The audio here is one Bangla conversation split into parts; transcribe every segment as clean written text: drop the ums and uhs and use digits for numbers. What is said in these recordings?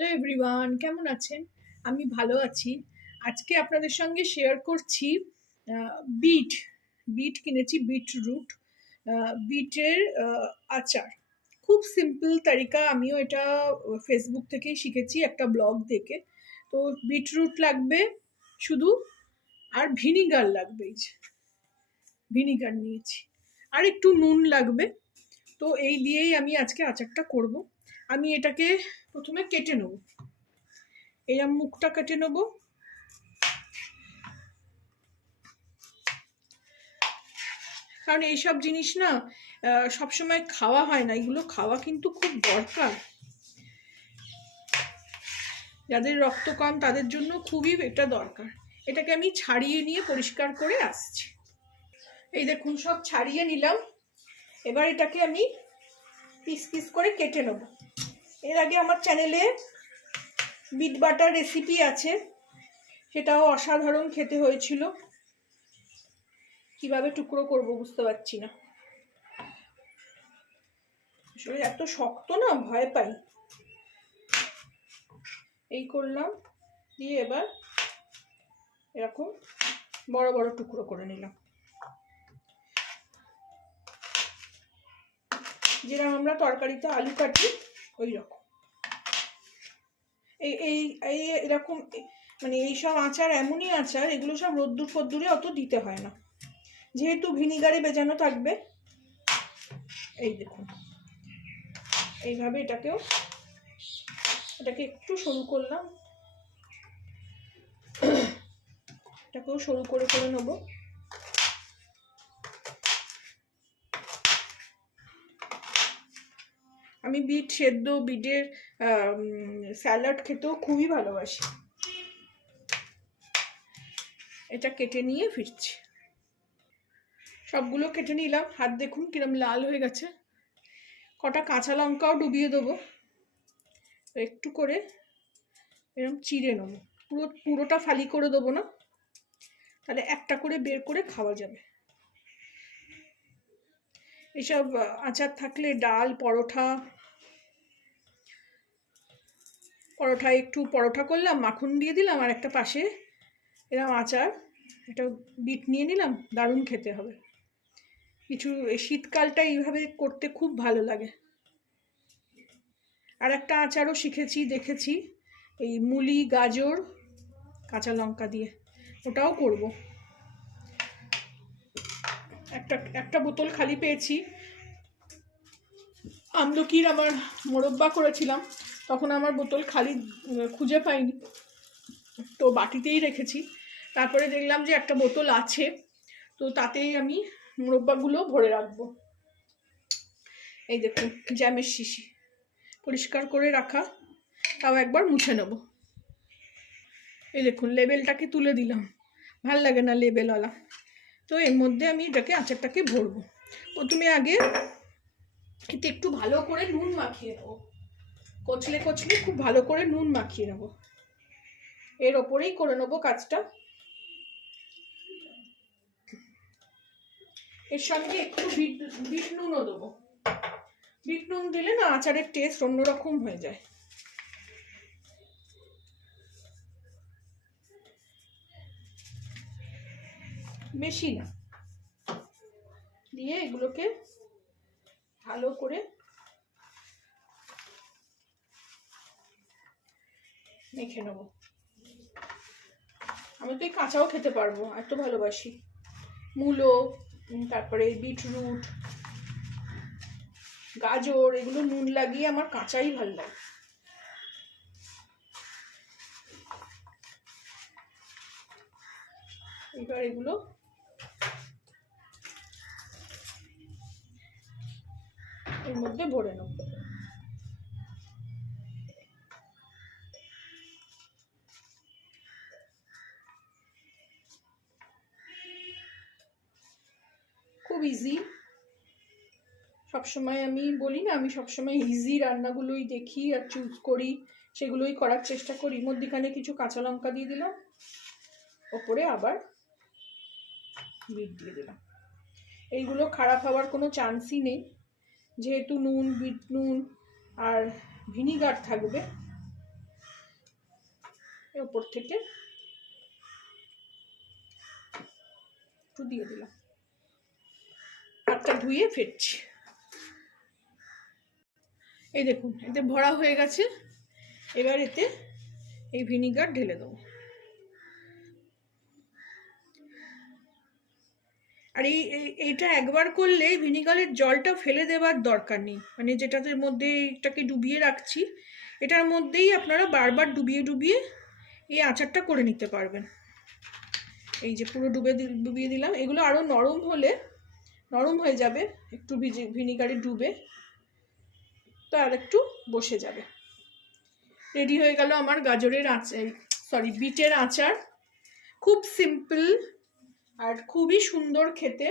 হ্যালো এভরিওয়ান, কেমন আছেন? আমি ভালো আছি। আজকে আপনাদের সঙ্গে শেয়ার করছি বিট বিট কিনেছি, বিটরুট, বিটের আচার। খুব সিম্পল তারিকা, আমিও এটা ফেসবুক থেকেই শিখেছি, একটা ব্লগ দেখে। তো বিটরুট লাগবে শুধু, আর ভিনিগার লাগবে, এই যে ভিনিগার নিয়েছি, আর একটু নুন লাগবে। তো এই দিয়েই আমি আজকে আচারটা করব। আমি এটাকে প্রথমে কেটে নেব, এরম মুখটা কেটে নেব। কারণ এইসব জিনিস না সবসময় খাওয়া হয় না, এগুলো খাওয়া কিন্তু খুব দরকার। যাদের রক্ত কম তাদের জন্য খুবই এটা দরকার। এটাকে আমি ছাড়িয়ে নিয়ে পরিষ্কার করে আসছি। এই দেখুন, সব ছাড়িয়ে নিলাম। এবার এটাকে আমি পিস পিস করে কেটে নেব। এর আগে আমার চ্যানেলে বিট বাটার রেসিপি আছে, সেটাও অসাধারণ খেতে হয়েছিল। কিভাবে টুকরো করব বুঝতে পারছি না, আসলে এত শক্ত না, ভয় পাই। এই করলাম, দিয়ে এবার এরকম বড় বড় টুকরো করে নিলাম, যেরকম আমরা তরকারিতে আলু কাটি ওই রকম। এই এরকম, মানে এইসব আচার এমনই আচার, এগুলো সব রোদ্দুর ফদ্দুরে অত দিতে হয় না, যেহেতু ভিনিগারে ভেজানো থাকবে। এই দেখুন, এইভাবে এটাকে একটু সরু করলাম, এটাকেও সরু করে করে নেবো। আমি বিট সেদ্ধ, বিটের স্যালাড খেতেও খুবই ভালোবাসি। এটা কেটে নিয়ে ফিরছি। সবগুলো কেটে নিলাম, হাত দেখুন কিরম লাল হয়ে গেছে। কটা কাঁচা লঙ্কাও ডুবিয়ে দেবো, একটু করে এরকম চিড়ে নেবো। পুরোটা ফালি করে দেবো না, তাহলে একটা করে বের করে খাওয়া যাবে। এসব আচার থাকলে ডাল, পরোঠায় একটু পরোঠা করলাম, মাখন দিয়ে দিলাম, আর একটা পাশে এরকম আচার, এটা বিট নিয়ে নিলাম, দারুণ খেতে হবে। কিছু শীতকালটা এইভাবে করতে খুব ভালো লাগে। আর একটা আচারও শিখেছি, দেখেছি, এই মুলি, গাজর, কাঁচা লঙ্কা দিয়ে, ওটাও করব। একটা বোতল খালি পেয়েছি। আমলকির আমার মোরব্বা করেছিলাম, তখন আমার বোতল খালি খুঁজে পাইনি, তো বাটিতেই রেখেছি। তারপরে দেখলাম যে একটা বোতল আছে, তো তাতেই আমি মোরব্বাগুলো ভরে রাখবো। এই দেখুন, জ্যামের শিশি পরিষ্কার করে রাখা, তাও একবার মুছে নেব। এই দেখুন, লেবেলটাকে তুলে দিলাম, ভাল লাগে না লেবেলওয়ালা। তো এর মধ্যে আমি এটাকে আচারটাকে ভরবো। প্রথমে আগে এতে একটু ভালো করে নুন মাখিয়ে নেবো, কচলে কচলে খুব ভালো করে নুন মাখিয়ে নেবো। এর ওপরেই করে নেবো কাজটা। এর সঙ্গে একটু বিট নুনও দেবো। বিট নুন দিলে না আচারের টেস্ট অন্যরকম হয়ে যায়। বেশি না দিয়ে এগুলোকে ভালো করে মেখে নেবো। আমি তো এই কাঁচাও খেতে পারবো, এত ভালোবাসি। মূলো, তারপরে বিটরুট, গাজর, এগুলো নুন লাগিয়ে আমার কাঁচাই ভালো লাগে। এবার এগুলো এর মধ্যে ভরে নেব। খুব ইজি। সবসময় আমি বলি না, আমি সবসময় ইজি রান্নাগুলোই দেখি আর চুজ করি, সেগুলোই করার চেষ্টা করি। মধ্যিখানে কিছু কাঁচা লঙ্কা দিয়ে দিলাম, ওপরে আবার বিট দিয়ে দিলাম। এইগুলো খারাপ হওয়ার কোনো চান্সই নেই, যেহেতু নুন, বিট নুন আর ভিনিগার থাকবে, ওপর থেকে একটু দিয়ে দিলাম, হাতটা ধুয়ে ফেলছি। এই দেখুন এতে ভরা হয়ে গেছে। এবার এতে এই ভিনিগার ঢেলে দেবো। আর এইটা একবার করলে ভিনিগারের জলটা ফেলে দেওয়ার দরকার নেই, মানে যেটাতে মধ্যে এটাকে ডুবিয়ে রাখছি এটার মধ্যেই আপনারা বারবার ডুবিয়ে ডুবিয়ে এই আচারটা করে নিতে পারবেন। এই যে পুরো ডুবিয়ে দিলাম। এগুলো আরও নরম হলে নরম হয়ে যাবে, একটু ভিনিগারে ডুবে, তো আর একটু বসে যাবে। রেডি হয়ে গেল আমার গাজরের আচার, সরি বিটের আচার। খুব সিম্পল আর খুবই সুন্দর খেতে,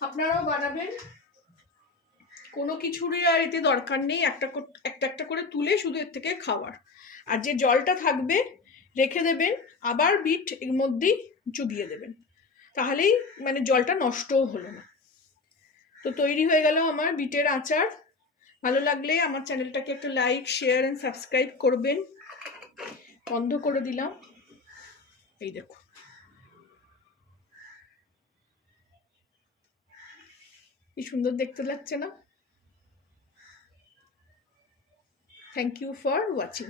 আপনারাও বানাবেন। কোনো কিছুরই আর এতে দরকার নেই, একটা একটা করে তুলে শুধু এর থেকে খাওয়ার। আর যে জলটা থাকবে রেখে দেবেন, আবার বিট এর মধ্যেই চুবিয়ে দেবেন, তাহলেই মানে জলটা নষ্টও হলো না। তো তৈরি হয়ে গেল আমার বিটের আচার। ভালো লাগলে আমার চ্যানেলটাকে একটু লাইক, শেয়ার অ্যান্ড সাবস্ক্রাইব করবেন। বন্ধ করে দিলাম। এই দেখো কি সুন্দর দেখতে লাগছে না? Thank you for watching.